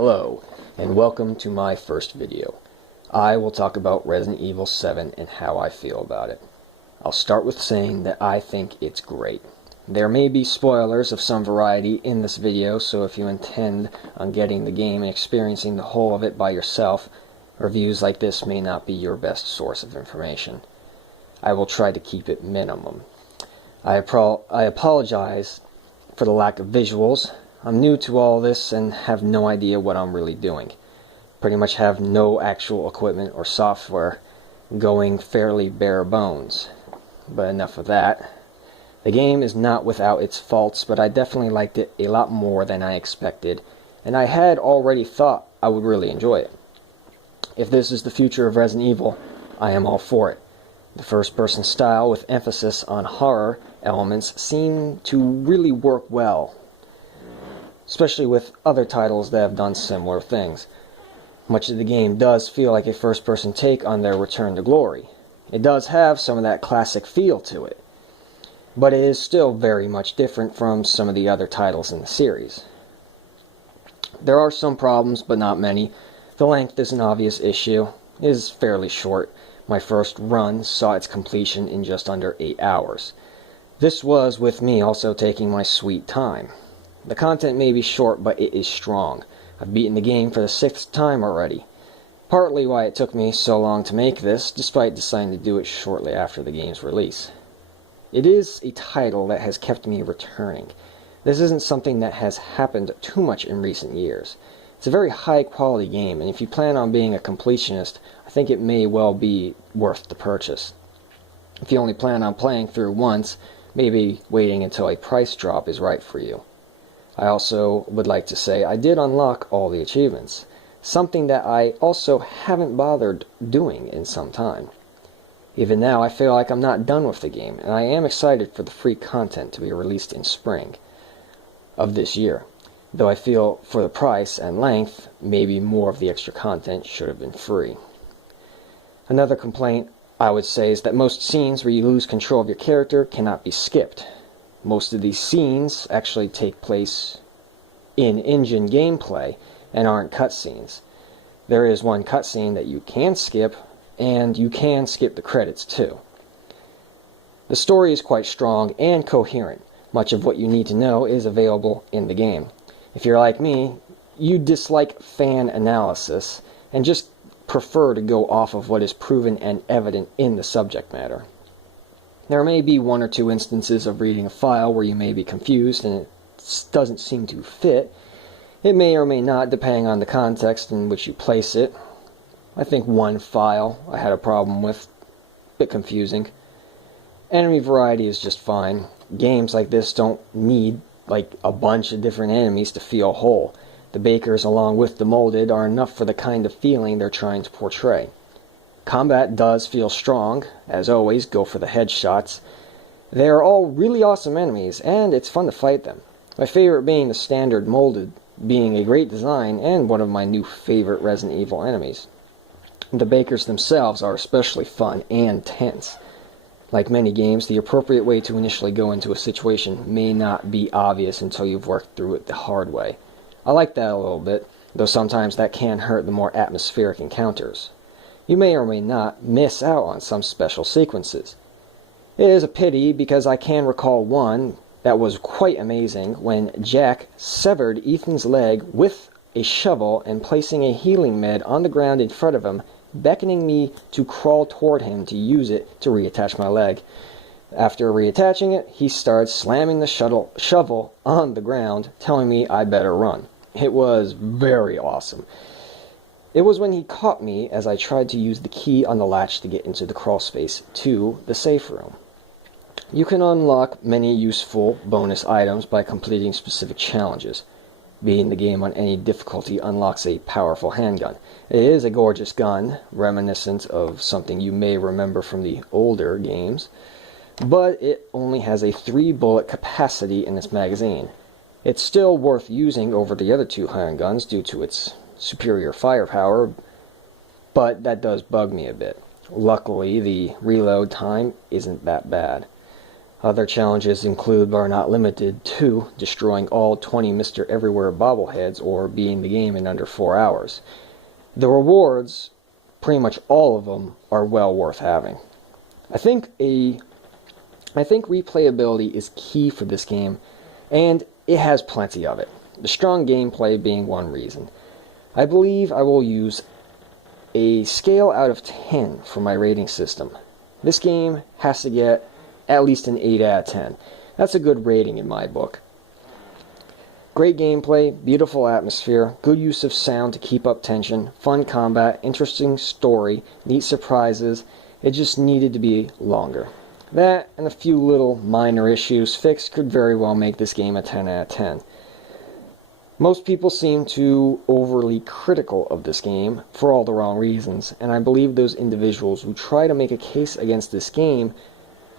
Hello, and welcome to my first video. I will talk about Resident Evil 7 and how I feel about it. I'll start with saying that I think it's great. There may be spoilers of some variety in this video, so if you intend on getting the game and experiencing the whole of it by yourself, reviews like this may not be your best source of information. I will try to keep it minimum. I apologize for the lack of visuals. I'm new to all this and have no idea what I'm really doing. Pretty much have no actual equipment or software, going fairly bare bones. But enough of that. The game is not without its faults, but I definitely liked it a lot more than I expected, and I had already thought I would really enjoy it. If this is the future of Resident Evil, I am all for it. The first-person style with emphasis on horror elements seem to really work well, especially with other titles that have done similar things. Much of the game does feel like a first-person take on their return to glory. It does have some of that classic feel to it, but it is still very much different from some of the other titles in the series. There are some problems, but not many. The length is an obvious issue. It is fairly short. My first run saw its completion in just under 8 hours. This was with me also taking my sweet time. The content may be short, but it is strong. I've beaten the game for the 6th time already. Partly why it took me so long to make this, despite deciding to do it shortly after the game's release. It is a title that has kept me returning. This isn't something that has happened too much in recent years. It's a very high quality game, and if you plan on being a completionist, I think it may well be worth the purchase. If you only plan on playing through once, maybe waiting until a price drop is right for you. I also would like to say I did unlock all the achievements, something that I also haven't bothered doing in some time. Even now I feel like I'm not done with the game, and I am excited for the free content to be released in spring of this year, though I feel for the price and length, maybe more of the extra content should have been free. Another complaint I would say is that most scenes where you lose control of your character cannot be skipped. Most of these scenes actually take place in in-game gameplay and aren't cutscenes. There is one cutscene that you can skip, and you can skip the credits too. The story is quite strong and coherent. Much of what you need to know is available in the game. If you're like me, you dislike fan analysis and just prefer to go off of what is proven and evident in the subject matter. There may be one or two instances of reading a file where you may be confused and it doesn't seem to fit. It may or may not, depending on the context in which you place it. I think one file I had a problem with, a bit confusing. Enemy variety is just fine. Games like this don't need like a bunch of different enemies to feel whole. The Bakers along with the Molded are enough for the kind of feeling they're trying to portray. Combat does feel strong. As always, go for the headshots. They are all really awesome enemies, and it's fun to fight them. My favorite being the standard Molded, being a great design and one of my new favorite Resident Evil enemies. The Bakers themselves are especially fun and tense. Like many games, the appropriate way to initially go into a situation may not be obvious until you've worked through it the hard way. I like that a little bit, though sometimes that can hurt the more atmospheric encounters. You may or may not miss out on some special sequences. It is a pity because I can recall one that was quite amazing when Jack severed Ethan's leg with a shovel and placing a healing med on the ground in front of him, beckoning me to crawl toward him to use it to reattach my leg. After reattaching it, he started slamming the shovel on the ground, telling me I better run. It was very awesome. It was when he caught me as I tried to use the key on the latch to get into the crawl space to the safe room. You can unlock many useful bonus items by completing specific challenges. Beating the game on any difficulty unlocks a powerful handgun. It is a gorgeous gun, reminiscent of something you may remember from the older games, but it only has a 3-bullet capacity in its magazine. It's still worth using over the other 2 handguns due to its superior firepower, but that does bug me a bit. Luckily, the reload time isn't that bad. Other challenges include, but are not limited to, destroying all 20 Mr. Everywhere bobbleheads or beating the game in under 4 hours. The rewards, pretty much all of them, are well worth having. I think replayability is key for this game, and it has plenty of it, the strong gameplay being one reason. I believe I will use a scale out of 10 for my rating system. This game has to get at least an 8 out of 10. That's a good rating in my book. Great gameplay, beautiful atmosphere, good use of sound to keep up tension, fun combat, interesting story, neat surprises. It just needed to be longer. That and a few little minor issues fixed could very well make this game a 10 out of 10. Most people seem too overly critical of this game for all the wrong reasons, and I believe those individuals who try to make a case against this game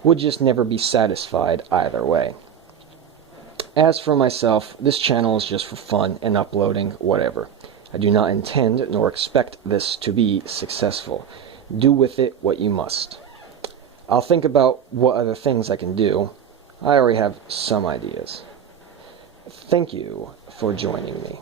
would just never be satisfied either way. As for myself, this channel is just for fun and uploading whatever. I do not intend nor expect this to be successful. Do with it what you must. I'll think about what other things I can do. I already have some ideas. Thank you for joining me.